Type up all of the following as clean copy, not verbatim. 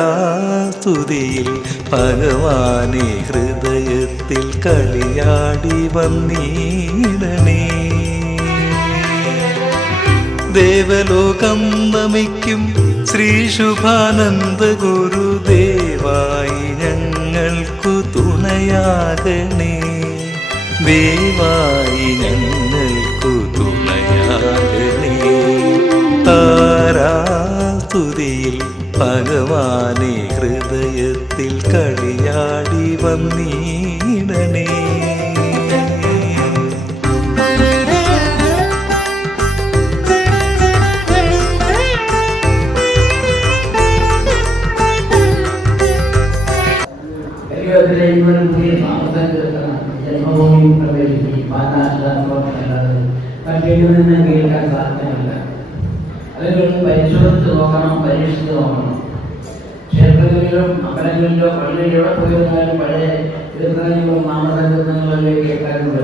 താരാസ്തുതിയിൽ ഭഗവാനെ ഹൃദയത്തിൽ കളിയാടി വന്നിടണേ. ദേവലോകം നമിക്കും ശ്രീ ശുഭാനന്ദ ഗുരുദേവായി ഞങ്ങൾക്കു തുണയാകണേ. ദേവായി ഞങ്ങൾക്കു തുണയാകണേ. താരാസ്തുതിയിൽ ഭഗവാനെ ഹൃദയത്തിൽ കളിയാടി വന്നിടണേ. ജന്മഭൂമി പ്രവേശിച്ച് മറ്റൊരു നിന്ന് കേൾക്കാൻ സാധ്യമല്ല. അതൊക്കെ പരിശോധിച്ച് നോക്കണം, പരീക്ഷിച്ച് നോക്കണം. ക്ഷേത്രങ്ങളിലും അമ്പലങ്ങളിലോ പള്ളിയിലോ പോയി വന്നാലും പഴയ കീർത്തനങ്ങളും നാമസങ്കീർത്തനങ്ങളിലോ കേൾക്കാറുണ്ട്.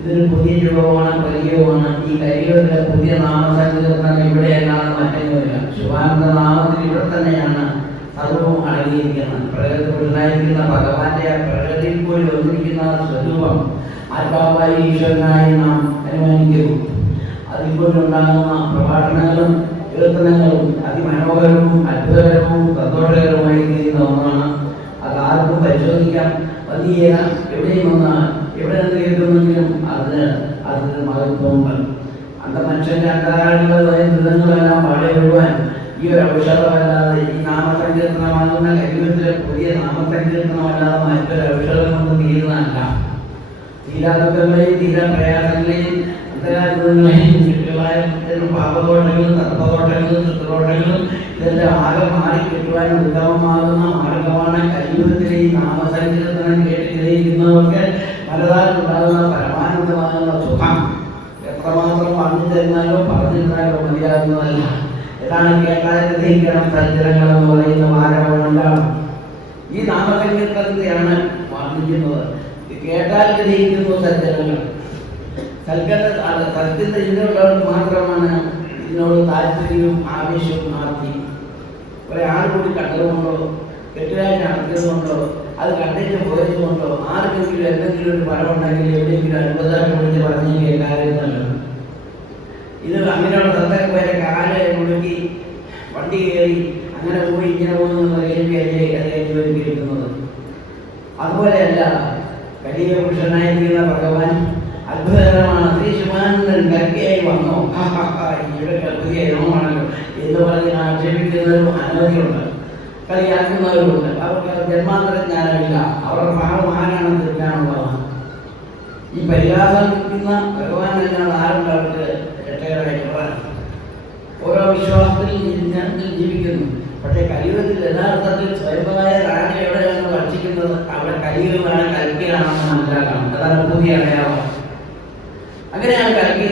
ഇതൊരു പുതിയ രൂപമാണ്, പരിചയമാണ്. ഈ കരിയൂരിലെ പുതിയ നാമസങ്കീർത്തനം ഇവിടെയല്ലാതെ മറ്റൊന്നുമില്ല. ശിവാനന്ദ നാമത്തിൽ ഇവിടെ തന്നെയാണ് സർവവും അടങ്ങിയിരിക്കുന്നത്. പ്രകൃതിയിലുണ്ടായിരിക്കുന്ന ഭഗവാന്റെ ആ പ്രകൃതിയിൽ പോയി വന്നിരിക്കുന്ന സ്വരൂപം ആത്മാവായി ഈശ്വരനായി നാം അനുമാനിക്കുന്നു. അതിൽക്കൊണ്ടുണ്ടാകുന്ന പ്രഭാഷണങ്ങളും കീർത്തനങ്ങളും അതിമനോഹരവും അത്ഭുതകരവും സന്തോഷകരവുമായി തീരുന്ന ഒന്നാണ്. അത് ആർക്കും പരിശോധിക്കാം. വലിയ എവിടെയും ഒന്ന് എവിടെ നിന്ന് കേൾക്കുന്നെങ്കിലും അതിന് മഹത്വമുണ്ട്. മനുഷ്യന്റെ അന്തരാളങ്ങളായ ദുരിതങ്ങളെല്ലാം പാടെ ഒഴുവാൻ ഈ ഒരു ഔഷധമല്ലാതെ, ഈ നാമസങ്കീർത്തനമാകുന്ന കരിയൂരിലെ പുതിയ നാമസങ്കീർത്തനമല്ലാതെ മറ്റൊരു ഔഷധം കൊണ്ട് തീരുന്നതല്ല. തീരാദുഃഖങ്ങളെയും തീരാ പ്രയാസങ്ങളെയും അന്തരാദുഃഖങ്ങളെയും ചുറ്റുകളായ പാപദോഷങ്ങളും തത്വദോഷങ്ങളും ശുദ്ധദോഷങ്ങളും ഇതെല്ലാം ആകെ മാറിക്കിട്ടുവാൻ ഉത്തമമാകുന്ന മാർഗമാണ് കരിയൂരത്തിലെ ഈ നാമസങ്കീർത്തനം കേട്ട് ഗ്രഹിക്കുന്നവർക്ക് പലതാലുണ്ടാകുന്ന പരമാനന്ദമാകുന്ന സുഖം എത്രമാത്രം പറഞ്ഞു തരുന്നാലോ പറഞ്ഞിരുന്നാലോ മതിയാകുന്നതല്ല. ഏതാണ് കേട്ടാൽ ഗ്രഹിക്കണം സജ്ജനങ്ങളെന്ന് പറയുന്ന മാർഗമുണ്ടാകും. ഈ നാമസങ്കീർത്തനത്തെയാണ് വർണ്ണിക്കുന്നത്. കേട്ടാൽ ഗ്രഹിക്കുന്നു സജ്ജനങ്ങൾ. സത്യത്തെ ഇതിനുള്ളവർക്ക് മാത്രമാണ് ഇതിനോട് താല്പര്യവും ആവേശവും ആർത്തി. ഒരാൾ കൂടി കണ്ടതുകൊണ്ടോ കെട്ടുകാരി നടത്തിയതുകൊണ്ടോ അത് കണ്ടിട്ട് പോയതുകൊണ്ടോ ആർക്കെങ്കിലും എന്തെങ്കിലും ഒരു ഫലമുണ്ടെങ്കിൽ എവിടെയെങ്കിലും അത്ഭുതമായിട്ട് വിളിച്ച് പറഞ്ഞ് കേൾക്കാറുണ്ടല്ലോ. ഇത് അങ്ങനെയുള്ള സന്ദർഭം വരെ കാല് മുഴുകി വണ്ടി കയറി അങ്ങനെ പോയി ഇങ്ങനെ പോകുന്ന കേൾവിയല്ലേ അത് കേൾക്കുന്നത്. അതുപോലെയല്ല, വലിയ പുരുഷനായിരിക്കുന്ന ഭഗവാൻ അത്ഭുതകരമാണ്. ശ്രീ ശിവാനന്ദൻ കൽക്കിയായി വന്നോ, ഇവിടെ പുതിയ ഇനമാണല്ലോ എന്ന് പറഞ്ഞ് ആക്ഷേപിക്കുന്നവരും അനവധിയുണ്ട്, കളിയാക്കുന്നവരുമുണ്ട്. അവർക്ക് ജന്മാന്തര ജ്ഞാനമില്ല. അവരുടെ ഭാവമാരാണ് തിരിക്കാനുള്ളതാണ്. ഈ പരിഹാസിക്കുന്ന ഭഗവാൻ എന്നാണ് ആരുണ്ട് അവർക്ക് രക്ഷകരമായിട്ട് പറയാൻ. ഓരോ വിശ്വാസത്തിൽ ജീവിക്കുന്നു. പക്ഷെ കലിയുഗത്തിൽ യഥാർത്ഥത്തിൽ സ്വയംഭമായ റാണി എവിടെയാണ് ഭക്ഷിക്കുന്നത്, അവിടെ കലിയുഗമാണ് കൽക്കിയാണെന്ന് മനസ്സിലാക്കണം. അതാണ് പുതിയ അടയാളം. അങ്ങനെയാണ് കൽക്കി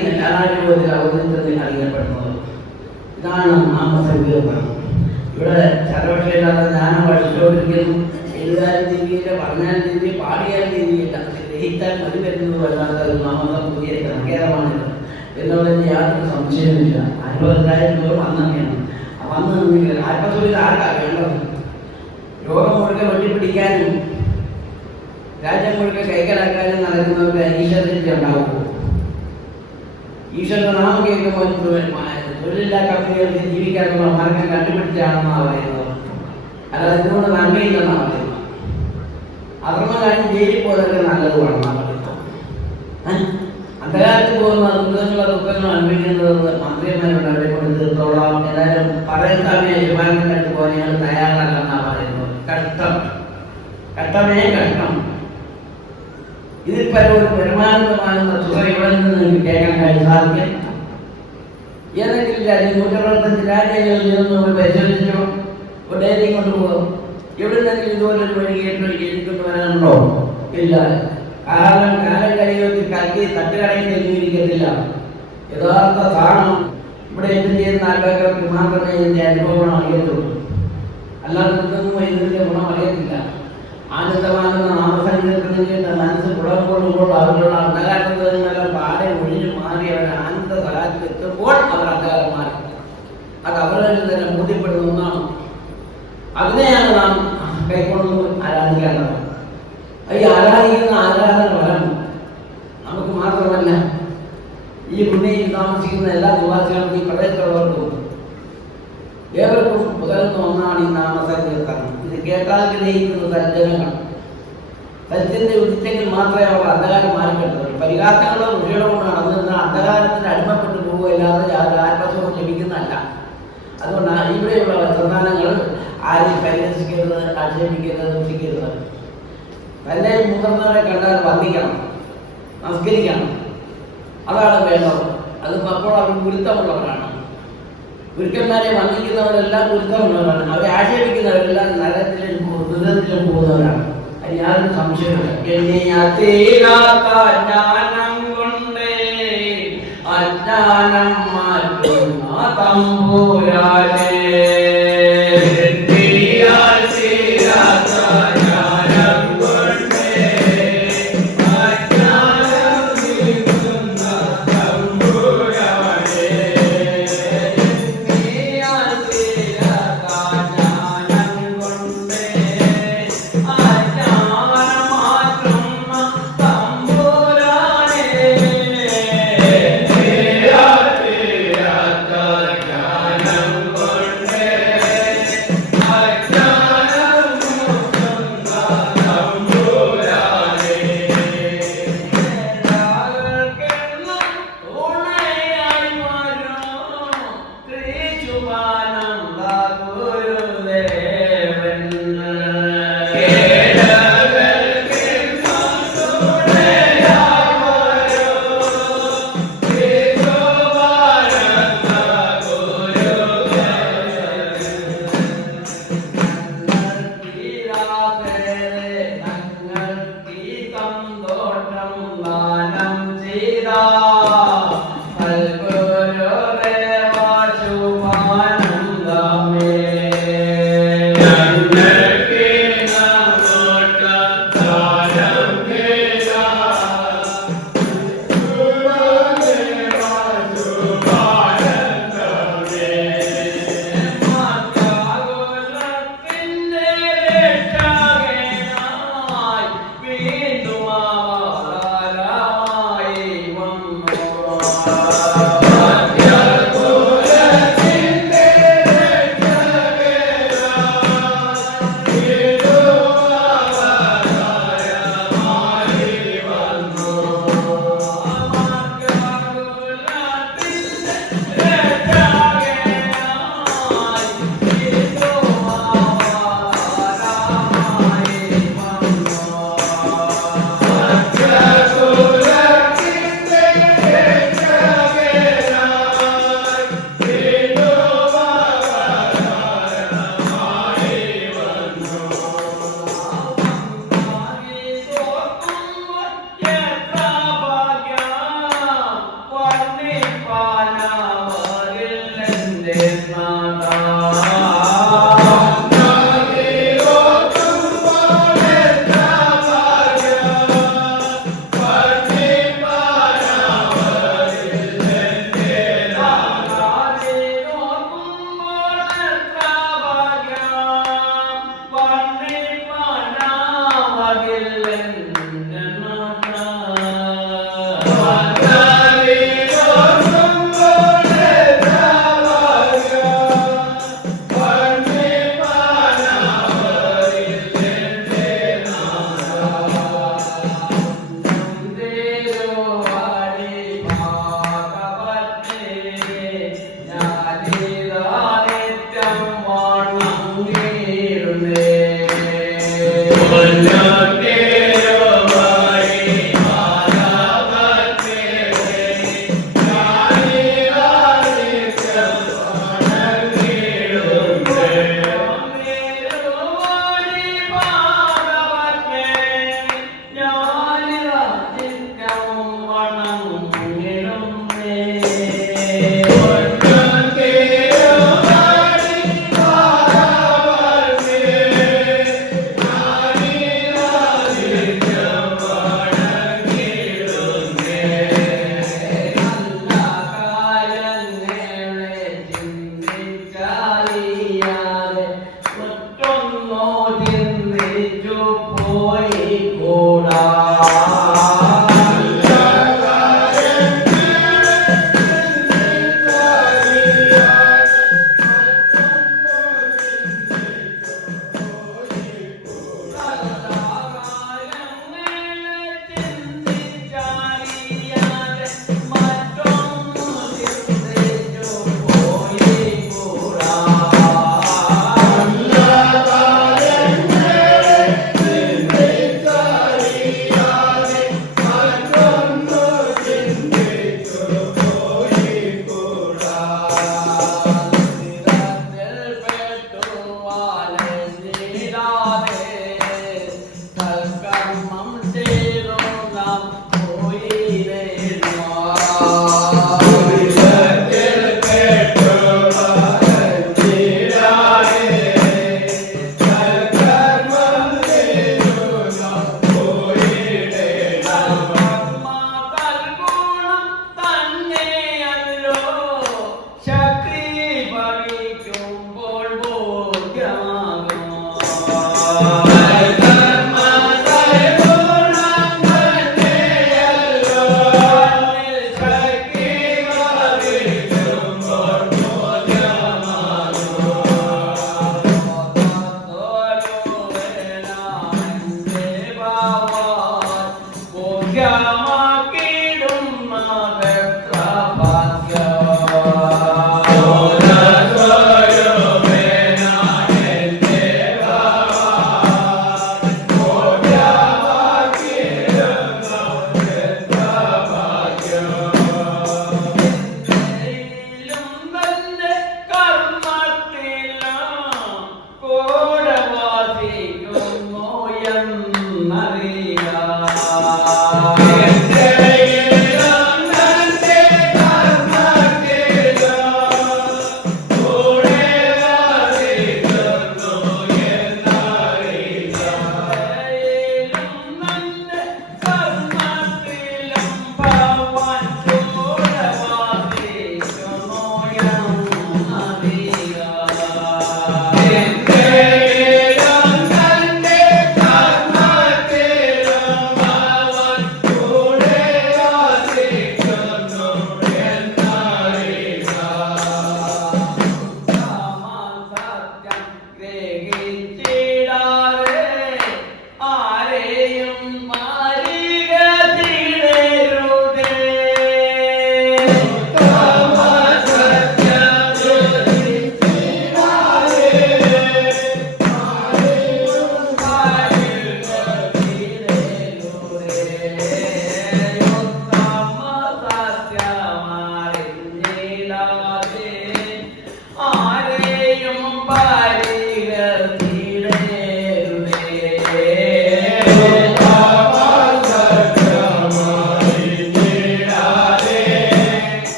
രൂപത്തിൽ അവതരിച്ചതിൽ അറിയപ്പെടുന്നത്. ഇതാണ് നാമസങ്കീർത്തനം. ഇവിടെ ചരവക്ഷയില്ലാത്ത ജ്ഞാനം പഠിച്ചുകൊണ്ടിരിക്കുന്നു. എഴുതാനും തിരിയില്ല, പറഞ്ഞാലും തിരിഞ്ഞ് പാടിയാലും തിരിയില്ല. ഗ്രഹിച്ചാൽ മതി വരുന്നത് അല്ലാത്ത ഒരു നാമസം പുതിയ സങ്കേതമാണിത് എന്നുള്ളതിന് യാതൊരു സംശയമില്ല. അനുഭവത്തിലായിരുന്നവരും അന്നങ്ങനെയാണ്. വന്ന് ആത്മസുഖിത ആർക്കാ വേണ്ടത്? രോഗം മുഴുക്കെ വെട്ടിപ്പിടിക്കാനും രാജ്യം മുഴുക്കെ കൈക്കലാക്കാനും നടക്കുന്നവർക്ക് ഈശ്വരന്റെ ഉണ്ടാവുമോ? ഈശ്വരന്റെ നാമം കേൾക്കുമ്പോൾ തൊഴിലില്ലാ കമ്പനികൾക്ക് ജീവിക്കാനുള്ള മാർഗം കണ്ടുപിടിച്ചാണെന്നാണ് പറയുന്നത്. അല്ലാതെ ഇതിനോട് നന്മയില്ലെന്നാണ് പറയുന്നത്. അധർമ്മകാര്യം ജയിലിൽ പോയതൊക്കെ നല്ലതുമാണെന്നാണ് പറയുന്നത്. അന്ധകാരത്തിൽ പോകുന്ന ദുഃഖങ്ങൾ അനുഭവിക്കുന്നത് മന്ത്രിമാരുണ്ട്. അവരെ കൊണ്ട് തീർത്തോളാം. ഏതായാലും പറയുന്ന ശിവാനന്ദനായിട്ട് പോകാൻ ഞങ്ങൾ തയ്യാറല്ലെന്നാണ് പറയുന്നത്. കഷ്ടമേ കഷ്ടം. ഇതിൽ പരവും പരമാനന്ദമാകുന്ന സുഖം ഇവിടെ നിന്ന് കേൾക്കാൻ സാധിക്കും. ഏതെങ്കിലും രാജ്യം കുറ്റപ്രവർത്തനത്തിൽ രാജ്യങ്ങളിൽ നിന്ന് പരിശോധിച്ചോ ഡയറി കൊണ്ടുപോകും. എവിടെ നിന്നെങ്കിലും ഇതുപോലൊരു വഴി കേട്ടുകൊണ്ട് വരാനുണ്ടോ? ഇല്ല. കാലം കഴിയുമെങ്കിൽ കൽക്കി തട്ടുകടയിൽ കഴിഞ്ഞിരിക്കത്തില്ല. യഥാർത്ഥ സാധനം ഇവിടെ എന്ത് ചെയ്യുന്ന ആൾക്കാർക്ക് മാത്രമേ ഇതിൻ്റെ അനുഭവം അറിയത്തുള്ളൂ. അല്ലാതെ ഇതിൻ്റെ ഗുണം അറിയത്തില്ല. ആനന്ദമാകുന്ന നാമസങ്കീർത്തനങ്ങളുടെ മനസ്സ് കുടംകൊള്ളുമ്പോൾ അവരുടെ അന്ധകാരമെല്ലാം പാടെ ഒഴിഞ്ഞു മാറി അവർ ആനന്ദ സ്ഥലത്തിൽ എത്തുമ്പോൾ അവർ അന്ധകാരം മാറി. അത് അവരുടെ തന്നെ ബോധ്യപ്പെടുന്ന ഒന്നാണ്. അതിനെയാണ് നാം കൈക്കൊണ്ടു ആരാധിക്കേണ്ടത്. ഈ ആരാധിക്കുന്ന ആരാധന ഫലം നമുക്ക് മാത്രമല്ല, ഈ ഭൂമിയിൽ താമസിക്കുന്ന എല്ലാ നിവാസികൾക്കും ഈ പ്രദേശത്തുള്ളവർക്കും ഏവർക്കും പുലർന്ന ഒന്നാണ് ഈ നാമസങ്കീർത്തനം. ഇത് കേട്ടാൽ ഗ്രഹിക്കുന്ന സജ്ജനങ്ങൾ സത്യത്തിന്റെ ഉദിച്ചെങ്കിൽ മാത്രമേ അവർ അന്ധകാരം മാറിക്കെട്ടുള്ളൂ. പരിഹാസങ്ങളോ ഋഷികളോ കൊണ്ട് നടന്നിരുന്ന അന്ധകാരത്തിന് അടിമപ്പെട്ടു പോവുകയല്ലാതെ യാതൊരു ആത്മസുഖം ലഭിക്കുന്നതല്ല. അതുകൊണ്ടാണ് ഇവിടെയുള്ള സന്താനങ്ങൾ ആരെയും പരിഹസിക്കരുത്, ആക്ഷേപിക്കരുത്, ദൂഷിക്കരുത്. തന്നെ മുതിർന്നവരെ കണ്ടാൽ വന്ദിക്കണം, നമസ്കരിക്കണം. അതാണ് വേണ്ടത്. അത് അപ്പോൾ അവർ ഗുരുത്തമുള്ളവരാണ്. ഗുരുക്കന്മാരെ വന്ദിക്കുന്നവരെല്ലാം ഗുരുത്തമുള്ളവരാണ്. അവരെ ആക്ഷേപിക്കുന്നവരെല്ലാം നരകത്തിലും ദുരിതത്തിലും പോകുന്നവരാണ്. അത് യാതൊരു സംശയമില്ല. ജ്ഞാനം കൊണ്ടേ അജ്ഞാനം മാറ്റുന്ന തമ്പുരാനേ,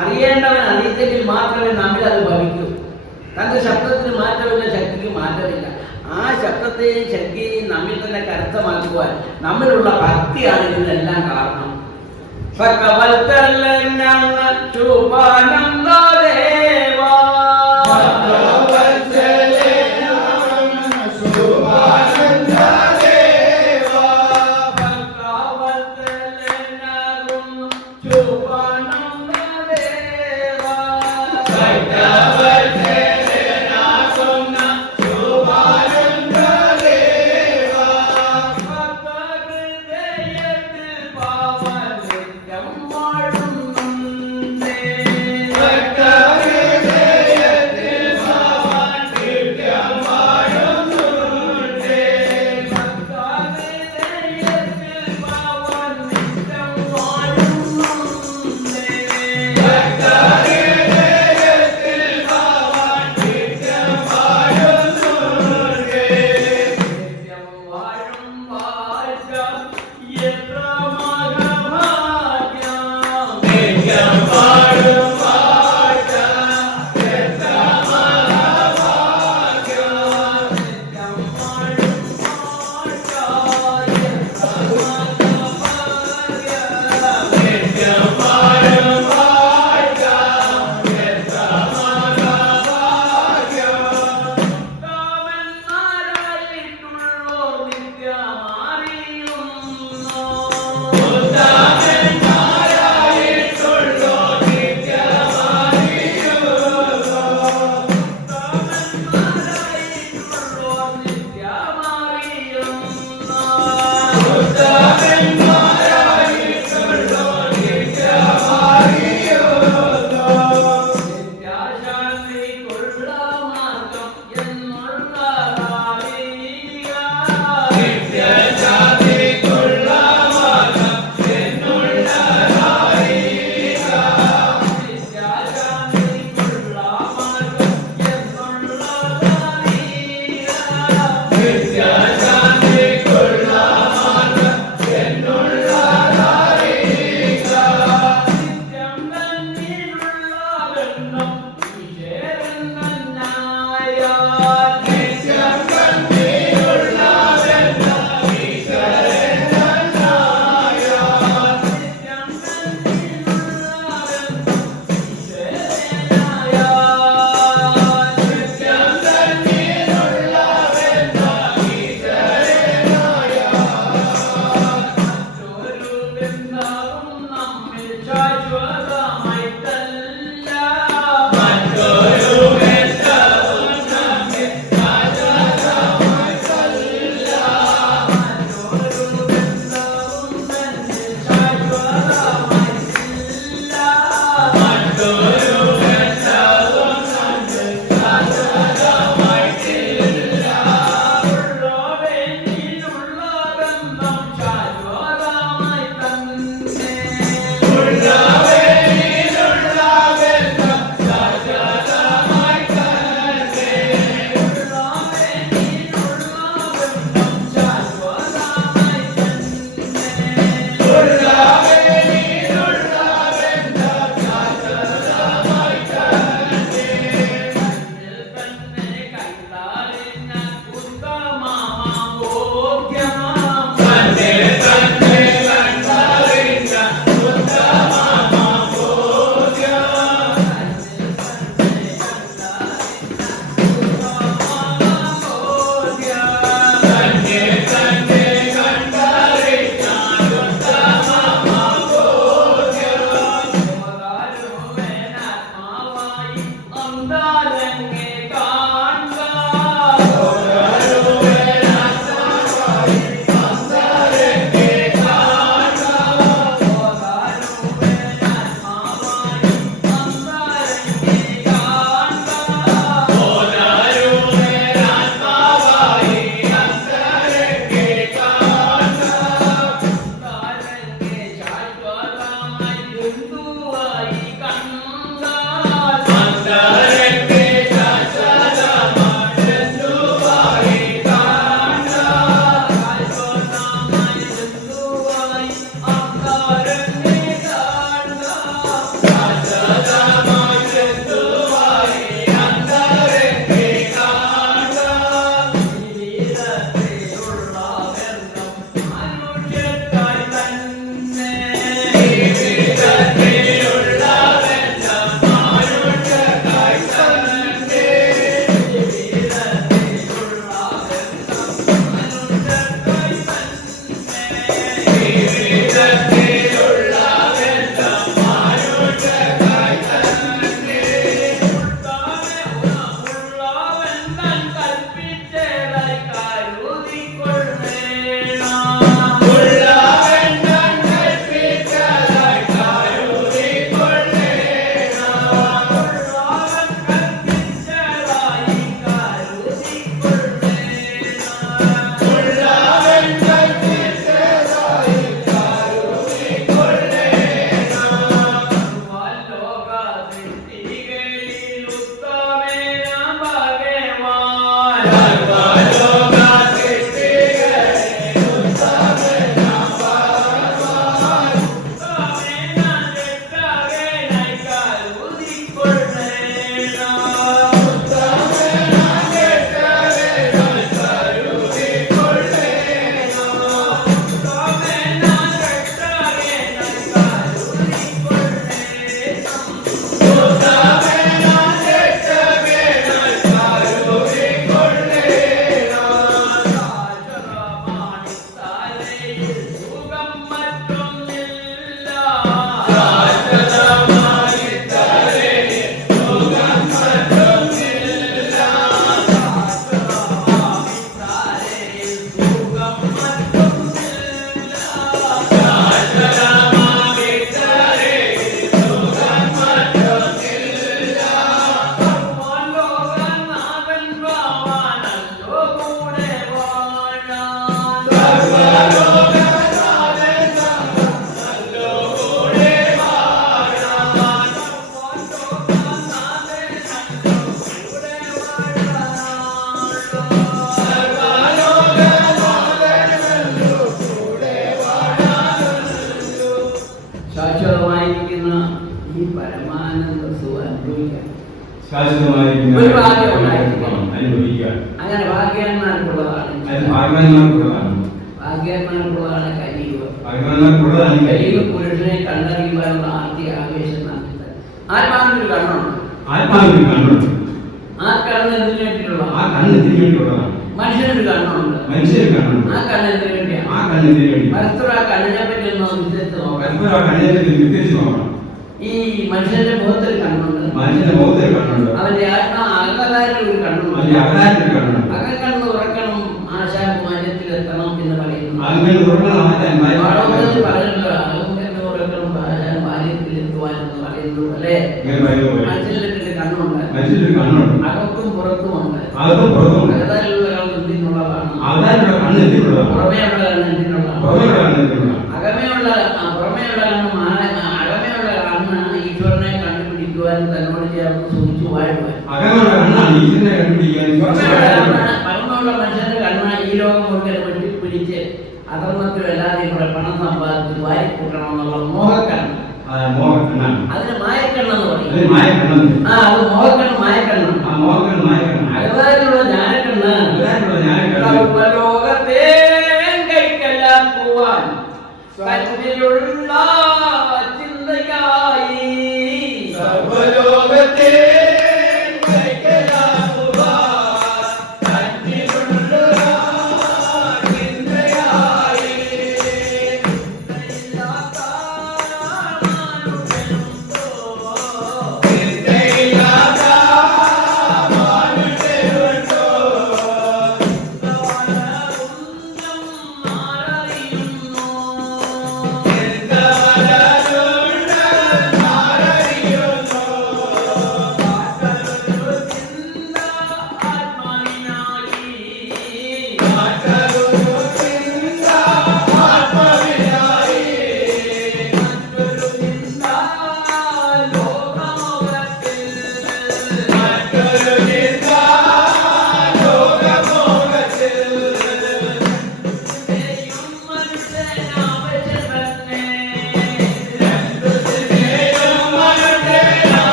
അറിയേണ്ടവൻ അറിയിച്ചെങ്കിൽ മാത്രമേ നമ്മിൽ അത് ഭവിക്കൂ. തന്റെ ശബ്ദത്തിന് മാറ്റമില്ല, ശക്തിക്ക് മാറ്റമില്ല. ആ ശബ്ദത്തെയും ശക്തിയെയും നമ്മിൽ തന്നെ കരസ്ഥമാക്കുവാൻ നമ്മിലുള്ള ഭക്തിയാണ് ഇതിനെല്ലാം കാരണം. ശാശ്വതമായിരിക്കുന്ന ഒരു ഭാഗ്യം ഉണ്ടായിരിക്കണം. അനുഭവിക്കുക. അങ്ങനെ ഭാഗ്യവാന്മാർക്കുള്ളതാണ് ഭാഗ്യവാന്മാർക്കുള്ളതാണ്. ഭാഗ്യവാന്മാർക്കുള്ളതാണ് കലിയുഗം. ഭാഗ്യവാന്മാർക്കുള്ളതാണ് കലിയുഗ പുരുഷനെ കണ്ടറിയുവാനുള്ള ആദ്യ ആവേശം നടത്തുന്നത്. ആത്മാവിനൊരു കണ്ണുണ്ട്. ആത്മാവിന് കണ്ണുണ്ട്. ആ കണ്ണ് എന്തിനു വേണ്ടിയിട്ടുള്ള? ആ കണ്ണ് എന്തിനു വേണ്ടിയുള്ളതാണ്? മനുഷ്യനൊരു കണ്ണുണ്ട്. മനുഷ്യന് കണ്ണുണ്ട്. ആ കണ്ണ് എന്തിനു വേണ്ടിയാണ്? ആ കണ്ണ് എന്തിനു വേണ്ടി? പരസ്പരം ആ കണ്ണിനെ പറ്റി ഒന്ന് വിസ്തരിച്ച് നോക്കാം. പരസ്പരം ആ കണ്ണിനെ പറ്റി വിസ്തരിച്ച് നോക്കണം. ഈ മനുഷ്യന്റെ മുഖത്തൊരു കണ്ണുണ്ട്. മനുഷ്യന്റെ മുഖത്തൊരു കണ്ണുണ്ട്. അവന്റെ അകതാരൊരു കണ്ണുണ്ട്. അവന്റെ അകതാരൊരു കണ്ണുണ്ട്. അകക്കണ്ണ് ഉറക്കണം, ആശാകുമാര്യത്തിലെത്തണം എന്ന് പറയുന്നു. അങ്ങനെ ഉറക്കണം മാറ്റാൻ പാഠോപദേശത്തിൽ പറഞ്ഞല്ലോ, അകക്കണ്ണ് ഉറക്കണം ബാല്യത്തിലെത്തുവാൻ എന്ന് പറയുന്നു അല്ലേ? മനുഷ്യന്റെ കണ്ണുണ്ട്. മനുഷ്യന്റെ കണ്ണുണ്ട്. അകത്തും പുറത്തുമുണ്ട്. അകത്തും പുറത്തുമുണ്ട്. അകതാരിലുള്ള കണ്ണ് എന്തിനുള്ളതാണ്? അകതാരിലുള്ള കണ്ണ് എന്തിനുള്ളതാണ്? പുറമേയുള്ള കണ്ണ് എന്തിനുള്ളതാണ്? പുറമേയുള്ള കണ്ണ് എന്തിനുള്ളതാണ്? പുറമേയുള്ള കണ്ണ് ഈശ്വരനെ കണ്ടുപിടിക്കുവാൻ തന്നോട് ചേർന്ന് സൂക്ഷിച്ചു വാഴുവാൻ. അകമുള്ള കണ്ണാണ് ഈശ്വരനെ കണ്ടുപിടിക്കാൻ. പുറമേയുള്ള മനുഷ്യന്റെ കണ്ണ് ഈ ലോകം മുഴുവൻ വെട്ടിപ്പിടിച്ച് അധർമ്മത്തിലും എല്ലാവരെയും കൂടെ പണം സമ്പാദിച്ച് വാരിക്കൂട്ടണം എന്നുള്ള മോഹക്കണ്ണ്. അതിന് മായക്കണ്ണെന്ന് പറയും. അത് മോഹക്കണ്ണ്, മായക്കണ്ണ്. അകതാരിലുള്ള ജ്ഞാനക്കണ്ണ്. ലോകത്തെ കൈക്കല്ലാൻ പോവാൻ കണ്ണിലുള്ള ചിന്തയായി. സർവലോകത്തെ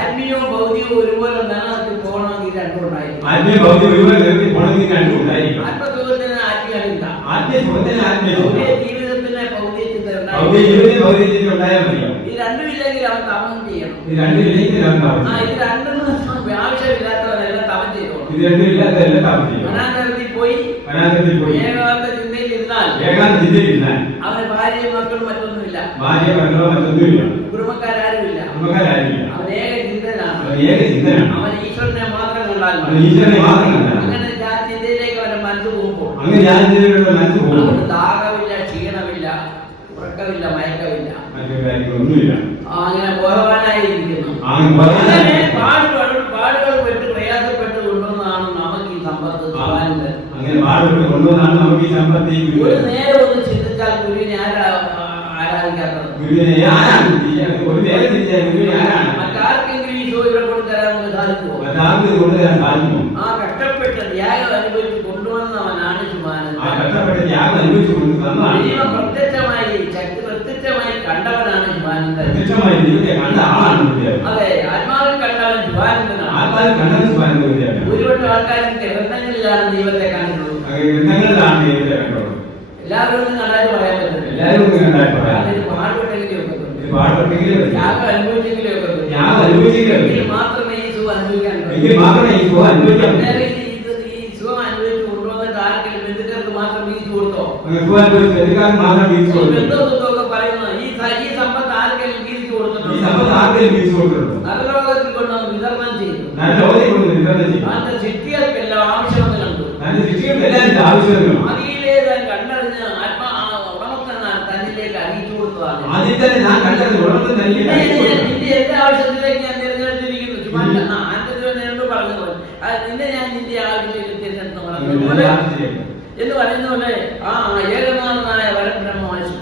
ആത്മീയവും ഭൗതികവും ഒരുപോലെ നിലനിർത്തി പോകണമെങ്കിൽ രണ്ടുണ്ടായിരിക്കും. ആത്മസുഖത്തിന് ആത്മീയമില്ല. ജീവിതത്തിന് ഭൗതിക ചിന്ത ഉണ്ടായിരിക്കും. ഈ രണ്ടുമില്ലെങ്കിൽ അവൻ തപം ചെയ്യണം. ഇത് രണ്ടും ആവശ്യമില്ലാത്തവരെല്ലാം തപം ചെയ്തോളും. വനാന്തരത്തിൽ പോയി ഏകാന്ത ചിന്തയിൽ ഇരുന്നാൽ അവന് ഭാര്യയും മക്കളും മറ്റൊന്നുമില്ല. കുടുംബക്കാരാരുമില്ല. അവൻ ഏക ചിന്തനാണ്. അവൻ ഈശ്വരനെ മാത്രം കണ്ടാൽ അങ്ങനെ ആ ചിന്തയിലേക്ക് അവന്റെ മനസ്സ് പോകുമ്പോൾ അവന് ദാഹമില്ല, ക്ഷീണമില്ല, ഉറക്കമില്ല, മയക്കമില്ല, അങ്ങനെ ബോധവാനായിരിക്കുന്നു. അങ്ങനെ പാടുകൾ പെട്ട് പ്രയാസപ്പെട്ട് കൊണ്ടുവന്നതാണ് നമുക്ക് ഈ സമ്പത്ത്. ഒരു നേരം ഒന്ന് ചിന്തിച്ചാൽ ഗുരുവിനെ ആരാധിക്കാത്തത്? മറ്റാർക്കെങ്കിലും ഈ ഷോ ഇവിടെ കൊണ്ടുതരാൻ സാധിക്കുമോ? ആ കഷ്ടപ്പെട്ട് ത്യാഗം അനുഭവിച്ച് കൊണ്ടുവന്നവനാണ് ശുഭാനന്ദൻ. ദൈവം പ്രത്യക്ഷമായി, ശക്തി പ്രത്യക്ഷമായി കണ്ടവനാണ് ശുഭാനന്ദൻ. അതെ, ആത്മാവിൽ കണ്ടവൻ ശുഭാനന്ദനാണ്. ഗ്രന്ഥങ്ങളിലാണ് ദൈവത്തെ കണ്ടിട്ടുള്ളത്. ഗ്രന്ഥങ്ങളിലാണ് ദൈവത്തെ കണ്ടത്. എല്ലാവരും ഒന്നും കണ്ടായിട്ട് പറയാൻ പറ്റില്ല. എല്ലാവരും ഒന്നും കണ്ടായിട്ട് പറയാം. പാടുപെട്ടെങ്കിലും ഒക്കെ പാടുപെട്ടെങ്കിലും യാഗം അനുഭവിച്ചെങ്കിലും ഒക്കെ ഞാൻ അനുഭവിച്ചെങ്കിലും എങ്കിൽ മാത്രമേ ഈ സുഖം അനുഭവിക്കാൻ എങ്കിൽ മാത്രമേ ഈ സുഖം അനുഭവിക്കാൻ ഈ സുഖം അനുഭവിച്ച് കൊണ്ടുവന്നിട്ട് ആർക്കെങ്കിലും ബന്ധുക്കൾക്ക് മാത്രം വീതിച്ചു കൊടുത്തോ? മാത്രം വീതിച്ചു കൊടുത്തു. ബന്ധുത്വമൊക്കെ പറയുന്നത് ഈ സമ്പത്ത് ആർക്കെങ്കിലും വീതിച്ചു കൊടുത്തിട്ടുണ്ടോ? ഈ സമ്പത്ത് ആർക്കെങ്കിലും വീതിച്ചു കൊടുത്തിട്ടുണ്ടോ? നരലോകത്തിൽ കൊണ്ടുവന്ന് വിതരണം ചെയ്തു. നരലോകത്തിൽ കൊണ്ടുവന്ന് വിതരണം ചെയ്തു. അതിന്റെ ശിക്തികൾക്കെല്ലാം ആവശ്യമെന്ന് കണ്ടു. അതിന്റെ ശിക്തികൾക്കെല്ലാം ഇതിന്റെ ആവശ്യമെന്ന് അതിലെ താൻ കണ്ടറിഞ്ഞ് ഉടമസ്ഥനാണ് തന്നിലേക്ക് അറിയിച്ചു കൊടുത്തതാണ്. അതിൽ തന്നെ ഞാൻ കണ്ടത് ഉടമസ്ഥൻ തന്നിലേക്ക് അറിയിച്ചു കൊടുത്തു. നിന്റെ എല്ലാ ആവശ്യത്തിലേക്ക് ഞാൻ തിരഞ്ഞെടുത്തിരിക്കുന്നു. ആന്റോ പറഞ്ഞത് നിന്നെ ഞാൻ നിന്റെ ആവശ്യത്തിലേക്ക് തിരഞ്ഞെടുത്ത് എന്ന് പറയുന്നതുകൊണ്ട് ആ ഏകനാഥനായ പരബ്രഹ്മവാശി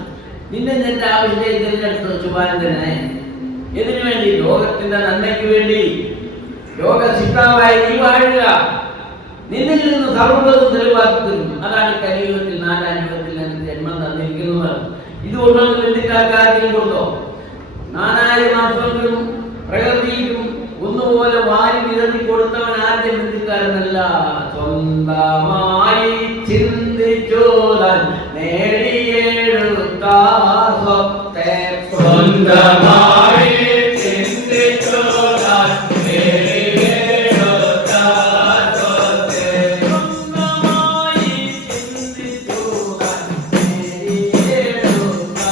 നിന്നെ നിന്റെ ആവശ്യത്തിലേക്ക് തിരഞ്ഞെടുത്തത് ശുഭാനന്ദനെ ഇതിനു വേണ്ടി ലോകത്തിന്റെ നന്മയ്ക്ക് വേണ്ടി ലോകശിക്ഷാവായി നീ വാഴുക. നിന്നിൽ നിന്ന് സർവ്വതും തെളിവാക്കി തരും. അതാണ് കലിയുഗത്തിൽ 4 യുഗത്തിൽ എനിക്ക് ജന്മം തന്നിരിക്കുന്നത്. ഇതുകൊണ്ടൊന്ന് ബന്ധുക്കാർക്കാരെങ്കിലും കൊടുത്തോ? 4000 മാസങ്ങളും പ്രകൃതിക്കും ഒന്നുപോലെ വാരി വിതറി കൊടുത്തവൻ ആദ്യം ബന്ധുക്കാരനല്ല. സ്വന്തമായി ചിന്തിച്ചോതാൻ നേടിയെടുത്ത സ്വത്തെ സ്വന്തമായി ചിന്തിച്ചോതാൻ നേടിയെടുത്ത സ്വത്തെ സ്വന്തമായി ചിന്തിച്ചോതാൻ നേടിയെടുത്ത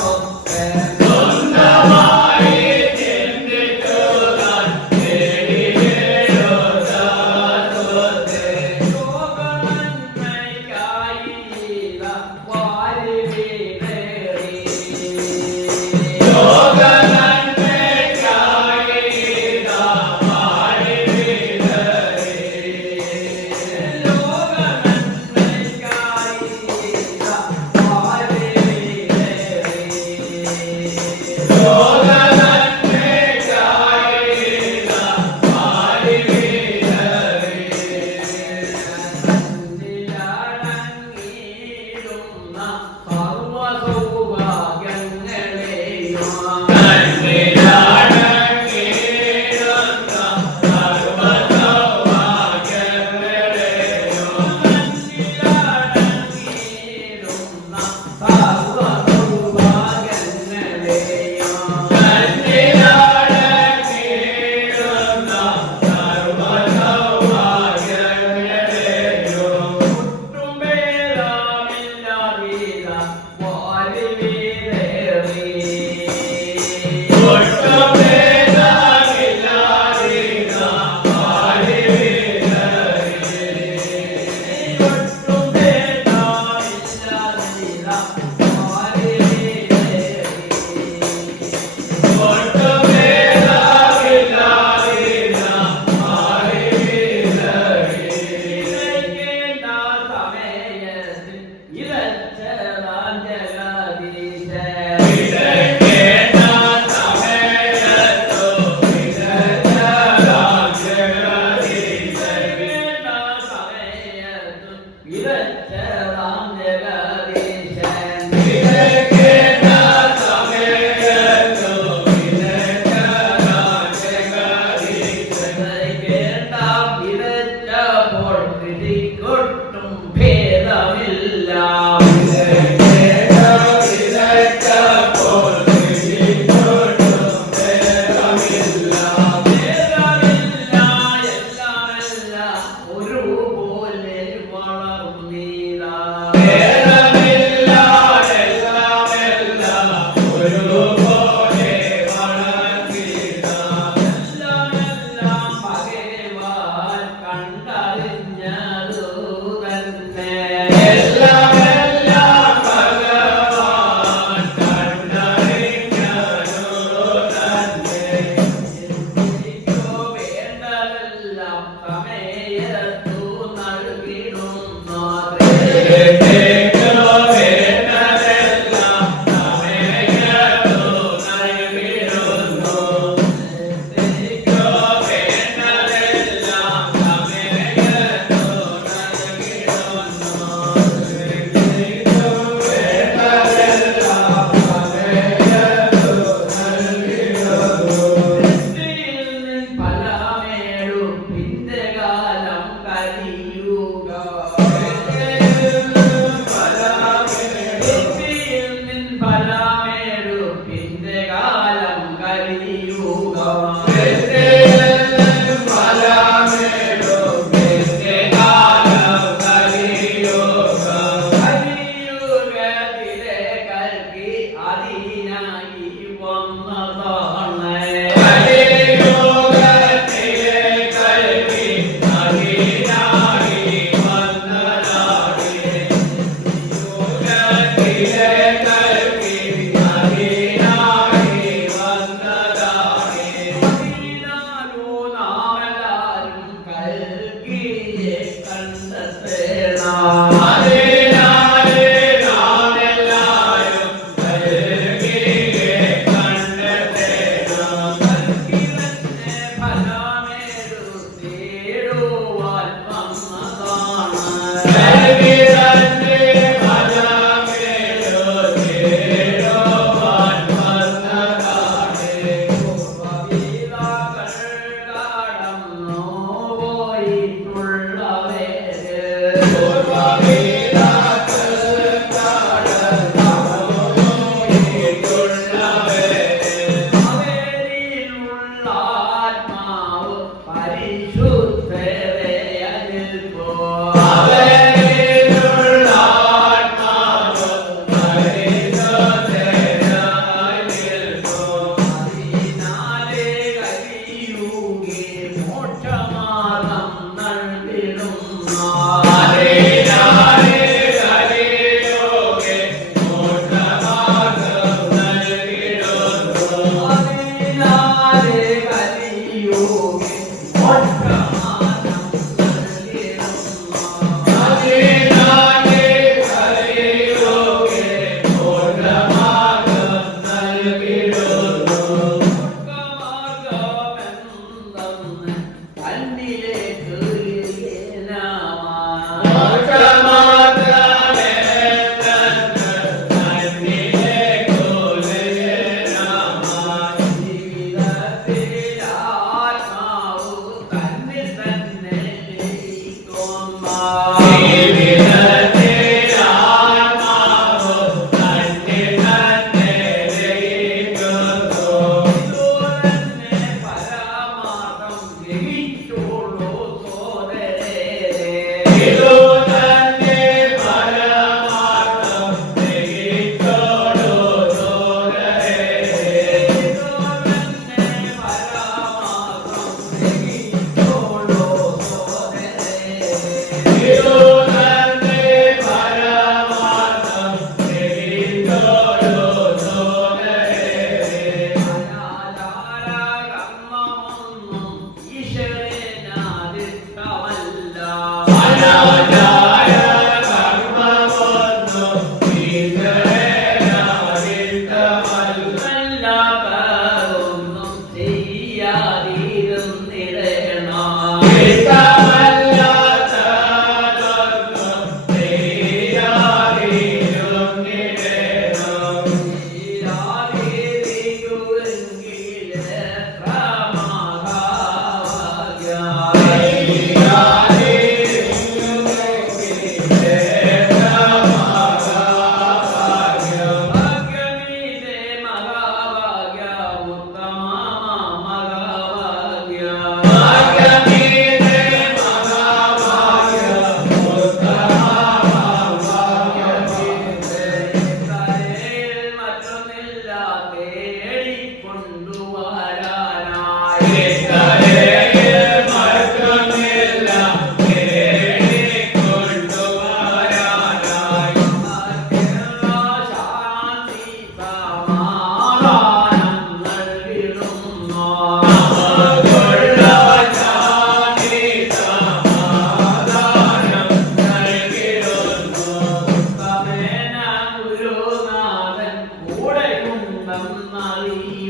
സ്വത്തെ സ്വന്തമായി ചിന്തിച്ചോതാൻ നേടിയെടുത്ത സ്വത്തെ ലോകനന്മയ്ക്കായി വാരി വീണേറി സർവ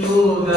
നൽകുക